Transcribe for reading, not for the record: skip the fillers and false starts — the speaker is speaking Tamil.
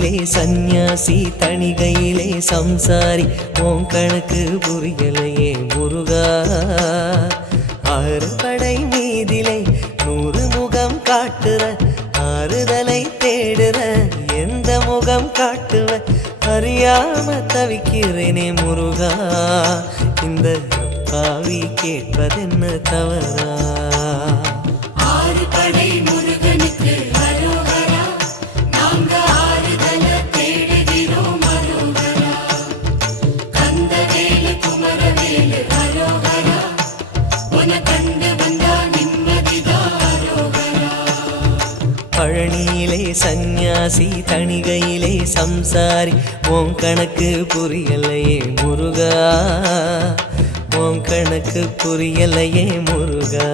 பழனியிலே சந்நியாசி தணிகையிலே சம்சாரி உன் கணக்கு புரியலையே முருகா ஆறு படை மீதிலே 100 முகம் காட்டுற ஆறுதலை தேடுற எந்த முகம் காட்டுவ அறியாம தவிக்கிறேனே முருகா இந்த பாவி கேட்பதென்ன தவறா ஆறு படை முருகனுக்கு அரோகரா நாங்க ஆறுதல தேடுகிறோம் அரோகரா கந்தவேலு குமரவேலு அரோகரா உன கண்டு வந்தா நிம்மதிதான் அரோகரா பழனியிலே சந்நியாசி தணிகையிலே சம்சாரி உன் கணக்கு புரியலையே முருகா உன் கணக்கு புரியலையே முருகா